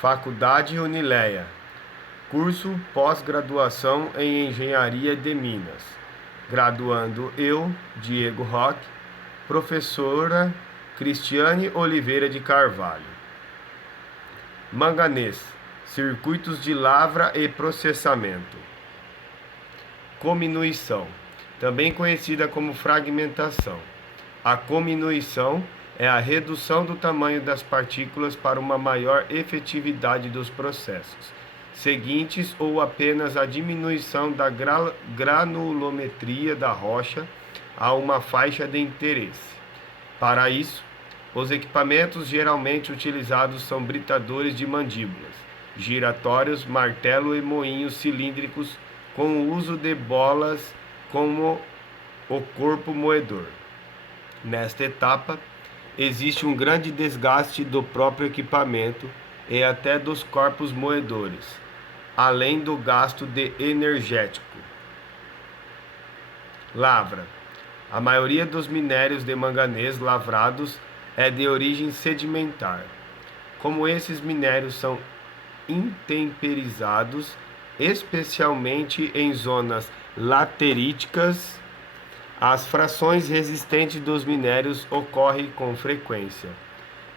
Faculdade Unileia. Curso pós-graduação em Engenharia de Minas. Graduando eu, Diego Roque. Professora Cristiane Oliveira de Carvalho. Manganês. Circuitos de lavra e processamento. Cominuição, também conhecida como fragmentação. A cominuição é a redução do tamanho das partículas para uma maior efetividade dos processos seguintes ou apenas a diminuição da granulometria da rocha a uma faixa de interesse. Para isso, os equipamentos geralmente utilizados são britadores de mandíbulas, giratórios, martelo e moinhos cilíndricos com o uso de bolas como o corpo moedor. Nesta etapa, existe um grande desgaste do próprio equipamento e até dos corpos moedores, além do gasto de energético. Lavra. A maioria dos minérios de manganês lavrados é de origem sedimentar. Como esses minérios são intemperizados, especialmente em zonas lateríticas, as frações resistentes dos minérios ocorrem com frequência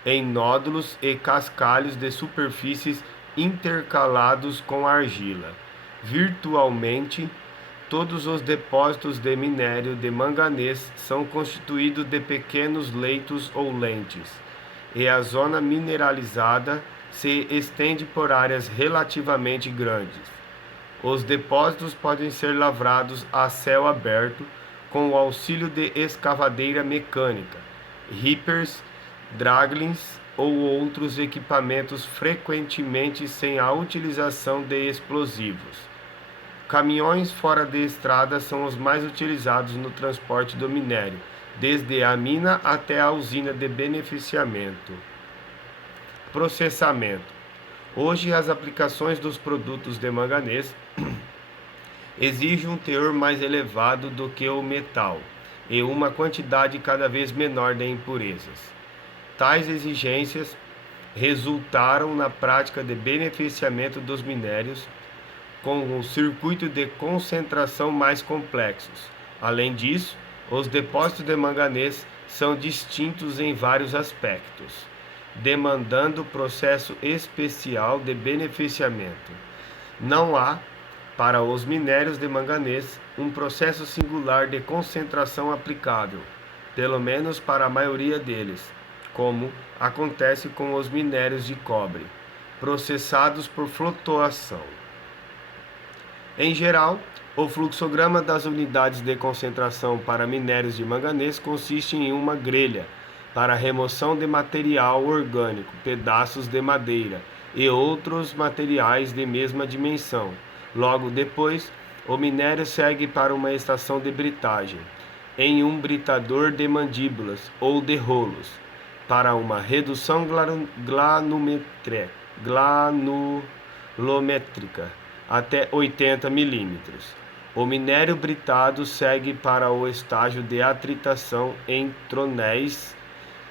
em nódulos e cascalhos de superfícies intercalados com argila. Virtualmente, todos os depósitos de minério de manganês são constituídos de pequenos leitos ou lentes, e a zona mineralizada se estende por áreas relativamente grandes. Os depósitos podem ser lavrados a céu aberto com o auxílio de escavadeira mecânica, rippers, draglins ou outros equipamentos, frequentemente sem a utilização de explosivos. Caminhões fora de estrada são os mais utilizados no transporte do minério, desde a mina até a usina de beneficiamento. Processamento. Hoje, as aplicações dos produtos de manganês exigem um teor mais elevado do que o metal e uma quantidade cada vez menor de impurezas. Tais exigências resultaram na prática de beneficiamento dos minérios com um circuito de concentração mais complexos. Além disso, os depósitos de manganês são distintos em vários aspectos, demandando processo especial de beneficiamento. Não há, para os minérios de manganês, um processo singular de concentração aplicável, pelo menos para a maioria deles, como acontece com os minérios de cobre, processados por flutuação. Em geral, o fluxograma das unidades de concentração para minérios de manganês consiste em uma grelha para remoção de material orgânico, pedaços de madeira e outros materiais de mesma dimensão. Logo depois, o minério segue para uma estação de britagem, em um britador de mandíbulas ou de rolos, para uma redução granulométrica até 80 milímetros. O minério britado segue para o estágio de atritação em tronéis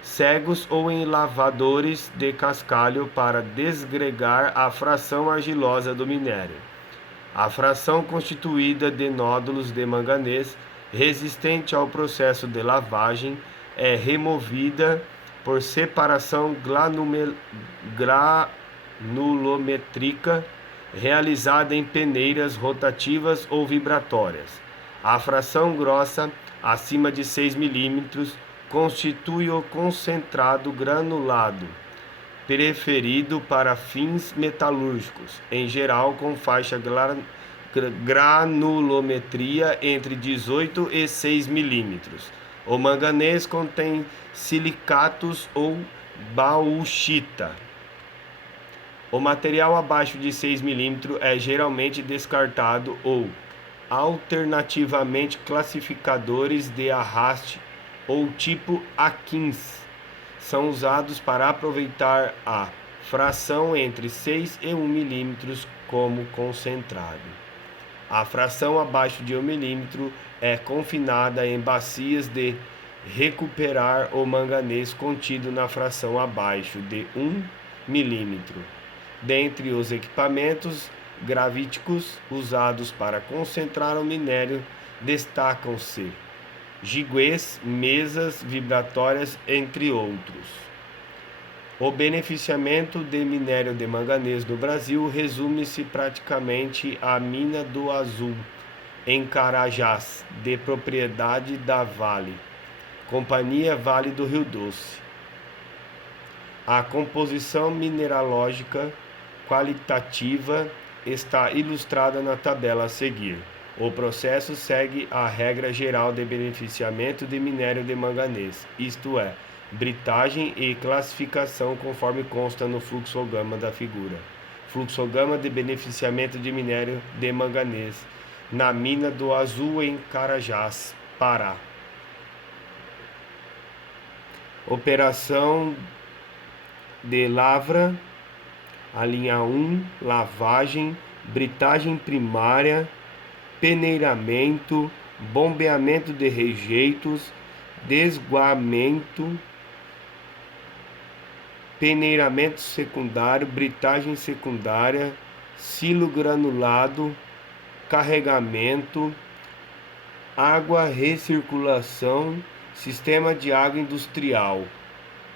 cegos ou em lavadores de cascalho para desgregar a fração argilosa do minério. A fração constituída de nódulos de manganês resistente ao processo de lavagem é removida por separação granulométrica realizada em peneiras rotativas ou vibratórias. A fração grossa, acima de 6 milímetros, constitui o concentrado granulado, preferido para fins metalúrgicos, em geral com faixa granulometria entre 18 e 6 milímetros. O manganês contém silicatos ou bauxita. O material abaixo de 6 milímetros é geralmente descartado ou, alternativamente, classificadores de arraste ou tipo A15 são usados para aproveitar a fração entre 6 e 1 milímetros como concentrado. A fração abaixo de 1 milímetro é confinada em bacias de recuperar o manganês contido na fração abaixo de 1 milímetro. Dentre os equipamentos gravíticos usados para concentrar o minério, destacam-se jiguês, mesas vibratórias, entre outros. O beneficiamento de minério de manganês no Brasil resume-se praticamente à mina do Azul, em Carajás, de propriedade da Vale, Companhia Vale do Rio Doce. A composição mineralógica qualitativa está ilustrada na tabela a seguir. O processo segue a regra geral de beneficiamento de minério de manganês, isto é, britagem e classificação conforme consta no fluxograma da figura. Fluxograma de beneficiamento de minério de manganês na mina do Azul em Carajás, Pará. Operação de lavra, a linha 1, lavagem, britagem primária, peneiramento, bombeamento de rejeitos, desguamento, peneiramento secundário, britagem secundária, silo granulado, carregamento, água recirculação, sistema de água industrial,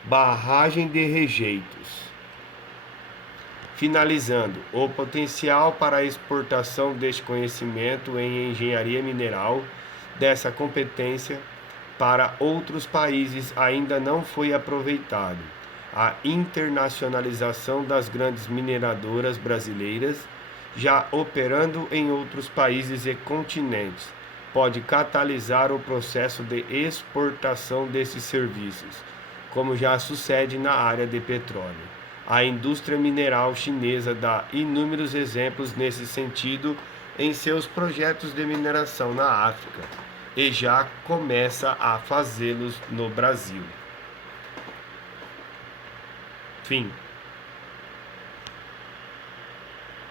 barragem de rejeitos. Finalizando, o potencial para a exportação deste conhecimento em engenharia mineral, dessa competência, para outros países ainda não foi aproveitado. A internacionalização das grandes mineradoras brasileiras, já operando em outros países e continentes, pode catalisar o processo de exportação desses serviços, como já sucede na área de petróleo. A indústria mineral chinesa dá inúmeros exemplos nesse sentido em seus projetos de mineração na África e já começa a fazê-los no Brasil. Fim.